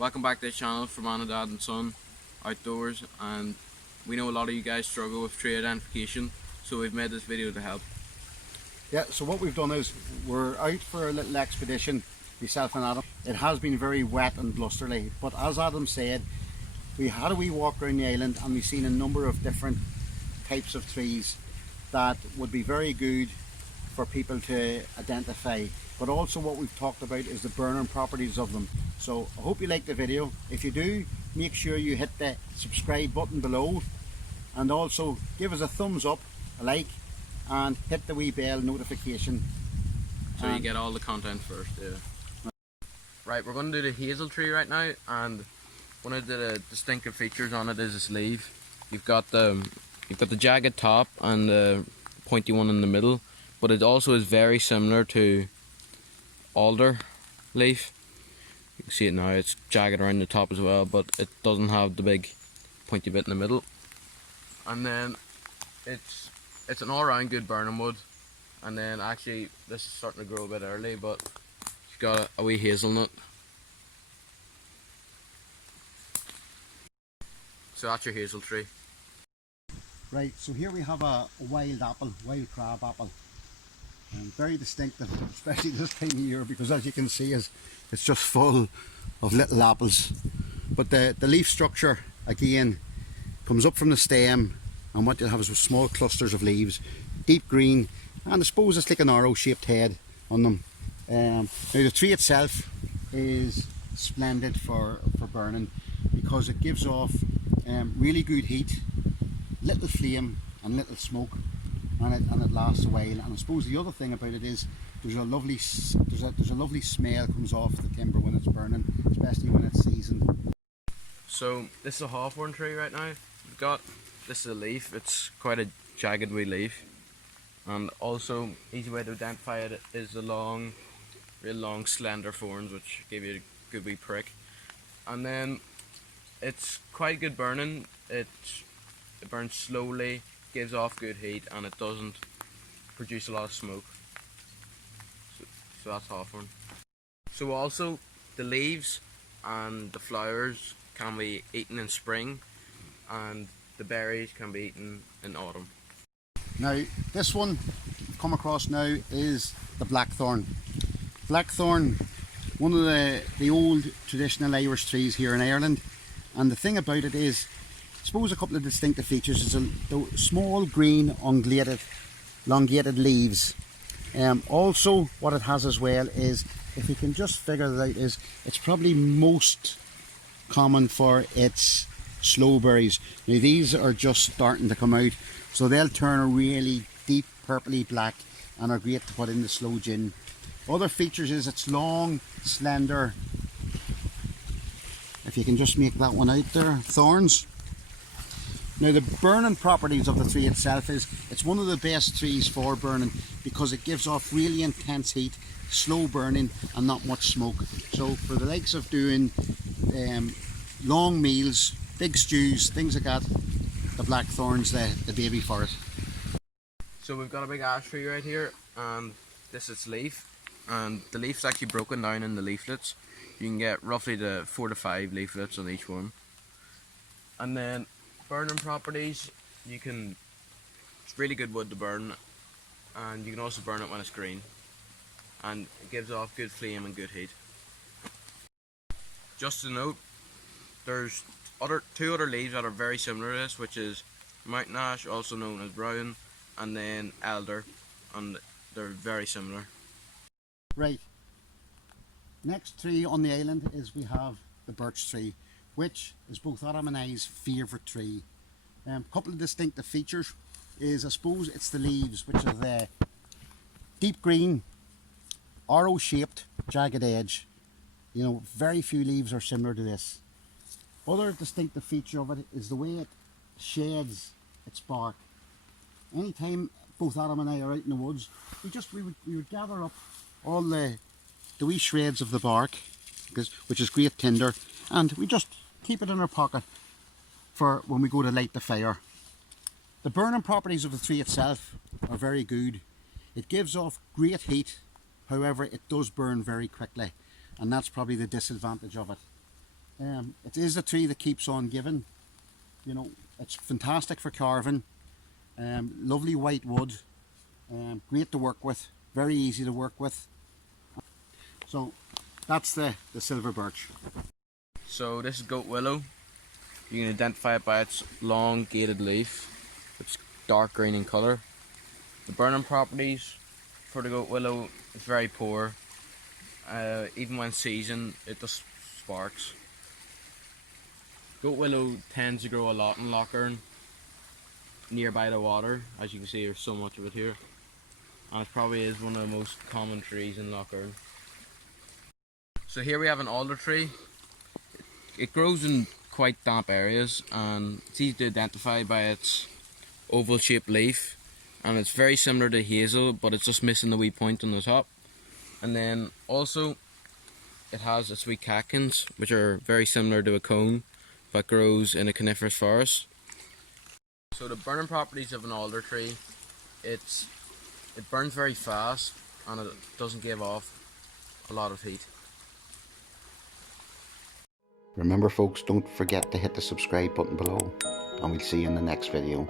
Welcome back to the channel for Mom, Dad and Son Outdoors, and we know a lot of you guys struggle with tree identification, so we've made this video to help. Yeah, so what we've done is we're out for a little expedition, myself and Adam. It has been very wet and blusterly, but as Adam said, we had a wee walk around the island and we've seen a number of different types of trees that would be very good for people to identify. But also what we've talked about is the burning properties of them. So I hope you like the video. If you do, make sure you hit the subscribe button below, and also give us a thumbs up, a like, and hit the wee bell notification. So you get all the content first, yeah. Right, we're going to do the hazel tree right now, and one of the distinctive features on it is this leaf. You've got the jagged top and the pointy one in the middle, but it also is very similar to alder leaf. You can see it now, it's jagged around the top as well, but it doesn't have the big pointy bit in the middle. And then it's an all-round good burning wood. And then actually this is starting to grow a bit early, but it's got a wee hazelnut. So that's your hazel tree. Right, so here we have a wild apple, wild crab apple. Very distinctive, especially this time of year, because as you can see it's just full of little apples. But the leaf structure again comes up from the stem, and what you'll have is small clusters of leaves, deep green, and I suppose it's like an arrow shaped head on them. Now the tree itself is splendid for burning because it gives off really good heat, little flame and little smoke. And it lasts a while. And I suppose the other thing about it is there's a lovely smell comes off the timber when it's burning, especially when it's seasoned. So this is a hawthorn tree right now. This is a leaf. It's quite a jagged wee leaf, and also easy way to identify it is the real long slender thorns, which give you a good wee prick. And then it's quite good burning. It burns slowly, gives off good heat, and it doesn't produce a lot of smoke. So that's hawthorn. So also the leaves and the flowers can be eaten in spring, and the berries can be eaten in autumn. Now this one we've come across now is the blackthorn. Blackthorn, one of the old traditional Irish trees here in Ireland, and the thing about it is, I suppose a couple of distinctive features is the small green elongated leaves. Also what it has as well is, if you can just figure that out, is it's probably most common for its slow berries. Now these are just starting to come out, so they'll turn a really deep purpley black and are great to put in the sloe gin. Other features is it's long, slender, if you can just make that one out there, thorns. Now the burning properties of the tree itself is, it's one of the best trees for burning because it gives off really intense heat, slow burning and not much smoke. So for the likes of doing long meals, big stews, things like that, the blackthorn's the baby for it. So we've got a big ash tree right here, and this is its leaf, and the leaf's actually broken down in the leaflets. You can get roughly 4 to 5 leaflets on each one. And then burning properties, it's really good wood to burn, and you can also burn it when it's green, and it gives off good flame and good heat. Just to note, there's two other leaves that are very similar to this, which is mountain ash, also known as brown, and then elder, and they're very similar. Right, next tree on the island is we have the birch tree, which is both Adam and I's favourite tree. A couple of distinctive features is, I suppose, it's the leaves, which are the deep green, arrow shaped, jagged edge. You know, very few leaves are similar to this. Other distinctive feature of it is the way it sheds its bark. Anytime both Adam and I are out in the woods, we would gather up all the wee shreds of the bark, which is great tinder, and we just keep it in our pocket for when we go to light the fire. The burning properties of the tree itself are very good. It gives off great heat, however it does burn very quickly, and that's probably the disadvantage of it. It is a tree that keeps on giving. You know, it's fantastic for carving. Lovely white wood. Great to work with. Very easy to work with. So that's the silver birch. So this is goat willow. You can identify it by its long gated leaf. It's dark green in colour. The burning properties for the goat willow is very poor. Even when seasoned, it just sparks. Goat willow tends to grow a lot in Lochern, nearby the water. As you can see, there's so much of it here. And it probably is one of the most common trees in Lochern. So here we have an alder tree. It grows in quite damp areas and it's easy to identify by its oval shaped leaf, and it's very similar to hazel, but it's just missing the wee point on the top. And then also it has its wee catkins, which are very similar to a cone but grows in a coniferous forest. So the burning properties of an alder tree, it burns very fast and it doesn't give off a lot of heat. Remember folks, don't forget to hit the subscribe button below, and we'll see you in the next video.